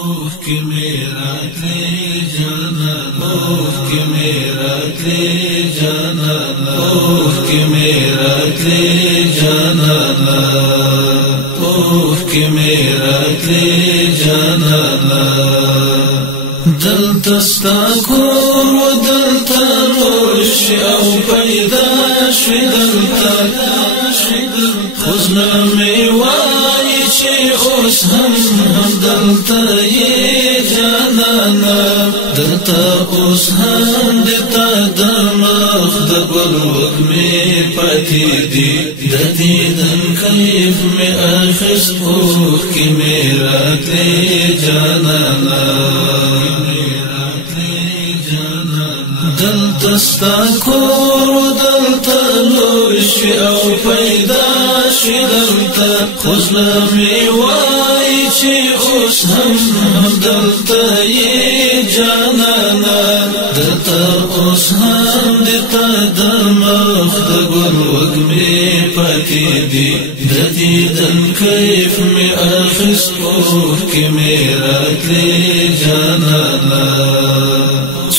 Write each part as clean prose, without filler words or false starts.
اوه کې میرا تلی جانانا اوه کې میرا تلی جانانا اوه کې میرا تلی جانانا اوه کې میرا تلی جانانا دلتا ستا کور و دلتا روش او پیدا شوی دلتا خزنا می وای چې اوس هم دلتا یې جانانا دلتا اوس هم دتا د مخ د ګل وږمې پاتې دي د دیدن کیف مې اخیست اوه کې مې راتلې جانانا دلتا ستا کور و دلتا لوی شوی او پیدا شوی دلتا خزله می وای چې اوس هم دلتا یې جانانا دلتا اوس هم دتا د مخ د ګل وږمې پاتې دي د دیدن کیف مې اخیست اوه کې مې راتلې جانانا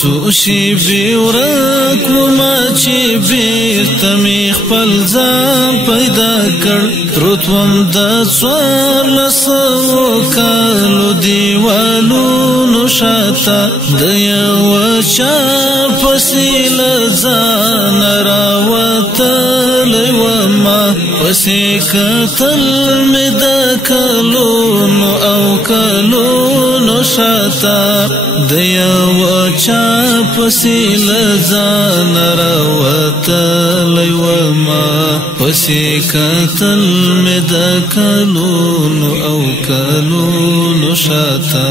څو شیبې ورک وما چې بیرته مې خپل ځان پیدا کړ پروت وم د څوارلسو کالو دیوالونو شاته د یوه چا پسې له ځانه راوتلی ومه پسې کتل مې د کلونو او کلونو شاته د یوه چا پسې له ځانه راوتلی ومه پسې کتل مې د کلونو او کلونو شاته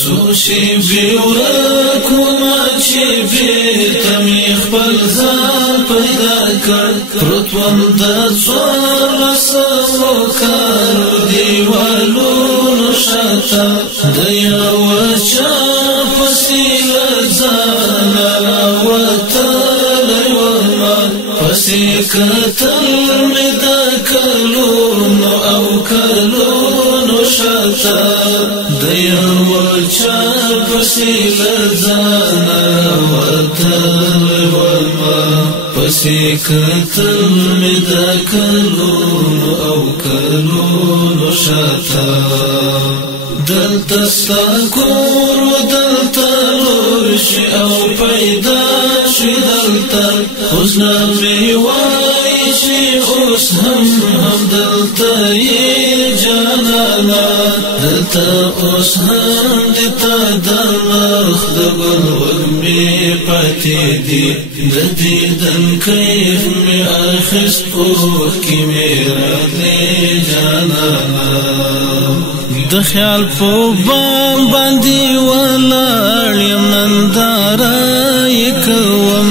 څو شیبې ورک ومه چې بېرته مې خپل ځان پیدا کړ پروت وم د څوارلسو کالو دیوالونو شاته د یوه چا پسې له ځانه راوتلی ومه پسې کتل مې د کلونو او کلونو شاته د یوه چا پسې له ځانه راوتلی ومه پسې کتل مې د کلونو او کلونو شاته دلتا ستا کور و دلتا لوی شوی او پیدا شوی دلتا خزنا می وای چې اوس هم دلتا یې جانانا دلتا اوس هم دتا د مخ د ګل وږمې پاتې دي د دیدن کیف مې اخیست اوه کې مې راتلې جانانا د خیال په بام باندې ولاړ یم ننداره یې کوم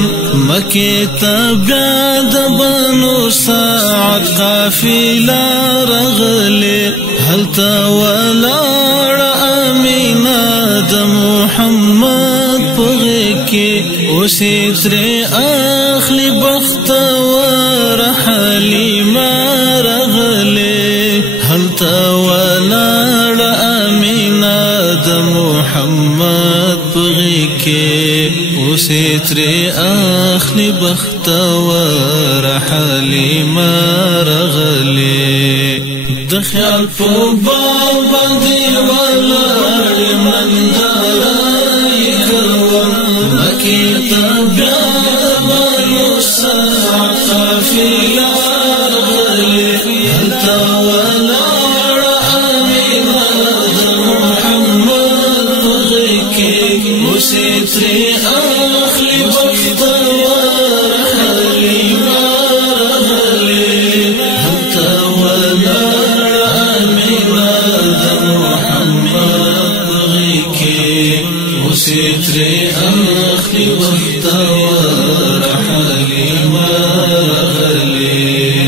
مکې ته بیا د بنو سعد قافله راغلې هلته ولاړه امینه د محمد په غېږ کې اوس یې ترې اخلي بختوره حلیمه راغلې هلته ولاړه امینه د محمد په غېږ کې اوس یې ترې اخلي بختوره حلیمه راغلې د خیال په بام باندې ولاړ یم ننداره یې کوم مکې ته بیا د بنو سعد قافله راغلې هلته ولاړه امینه د محمد په غېږ کې اوس یې ترې اخلي بختوره حلیمه راغلې هلته ولاړه امینه د محمد په غېږ کې اوس یې ترې اخلي بختوره حلیمه راغلې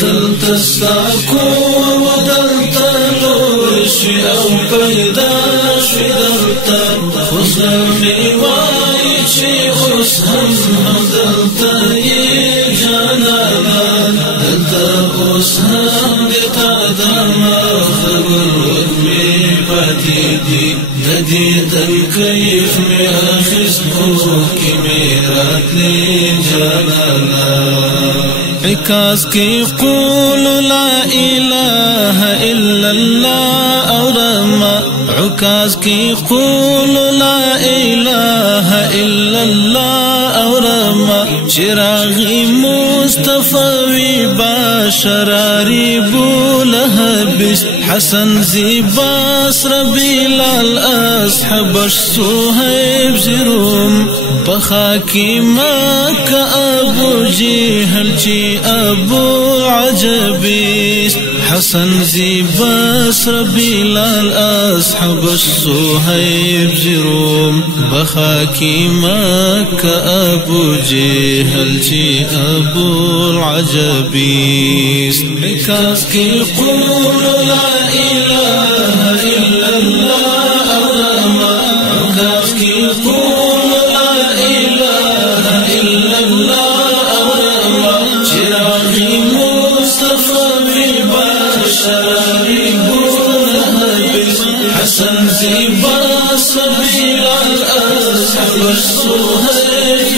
دلتا ستا کور و دلتا لوی شوی او پیدا شوی دلتا خزله مې وای چې اوس هم دلتا یې جانانا دلتا اوس هم دتا د مخ د ګل وږمې پاتې دي د دیدن کیف مې اخیستو کې مې راتلې جانانا عکاس کی قول لا اله الا الله اورما عکاس کی قول لا اله الا الله اورما چراغی مصطفی باشراری بولهبس حسن زیباس ربیلال اصحاب صہیب زروم بخاکی مکہ ابو جہل چی ابو عجبیس حسن زیباس ربیلال اصحاب صہیب زروم بخاکی مکہ ابو جہل چی ابو عجبیس عکاس کی قول لا الہ الا اللہ اورما عکاس کی قول لا الہ الا اللہ اورما چراغی مصطفی باشراری بولهبس حسن زیباس ربیلال اصحاب صہیب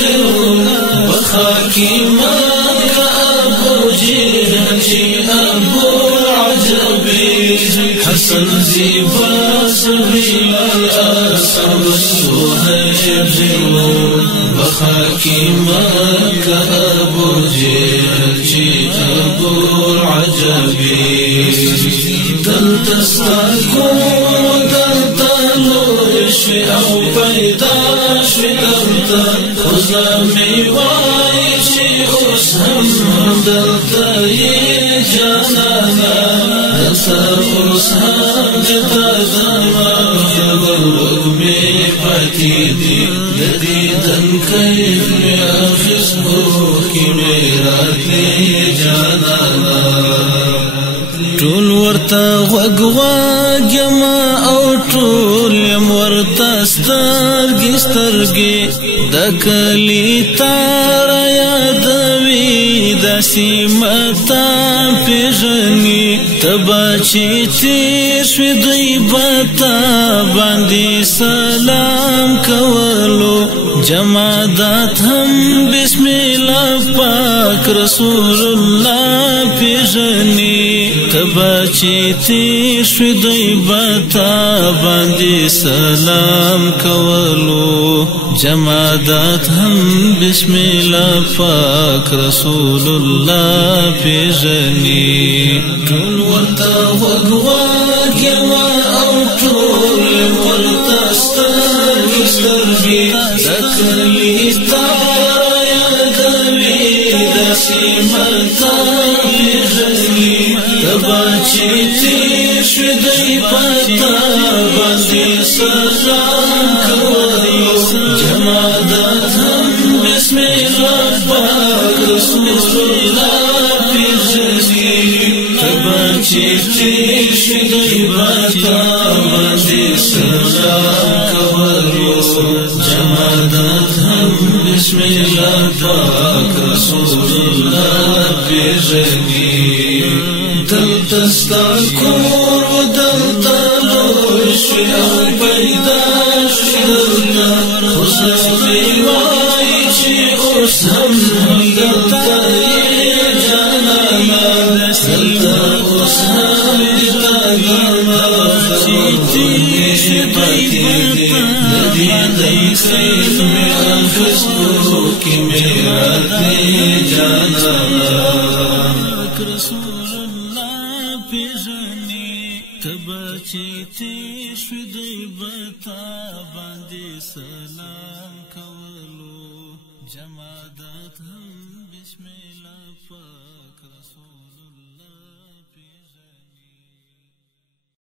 بخاکی مکہ ابو جہل چی ابو عجبیس حسن زیباس ربیلال اصحاب صہیب زروم بخاکی مکہ ابو جہل چی ابو عجبیس دلتا ستاکون دلتا لوشوی او پیدا شوی دلتا خزامی وائی چی اس هم دلتا یہ جانانا دلتا اس هم جتا داما جبلوگ میں پاتی دی دیدن کیف میں آخستو کی میرا لی جانانا ټول ورته غوږ واږم او ټول یم ورته سترګې سترګې د کلي تاره یادوي داسې مته پېژني ته به چې تېر شوې دوی به تا باندې سلام کولو جمادات هم بسم الله پاک رسول الله پېژني تبا چی تیر شوی دوی باتا باندې سلام کولو جمادات هم بسم الله پاک رسول الله پیژني ټول ورته غوږ واږم او ټول ورته سترګې سترګې د کلي تاره یادوي داسې مته پیژني تبا چی تیر شوی دی پتا باندې سلام کولو جمادات هم بسم الله پاک رسول الله پیژني تبا چی تیر شوی دی پتا باندې سلام کولو جمادات هم بسم الله پاک رسول الله پیژني دلتا ستا کور و دلتا لوی شوی او پیدا شوی دلتا خزامی وائی چی اوس هم دلتا یہ جانانا دلتا اوس هم دلتا گانا چی تیش پاتی دی ندیدن کیف میں آخستو کی میرا دی جانانا تبا چی تیر شوی دی بتا باندې سلام کولو جمادات هم بسم الله پاک رسول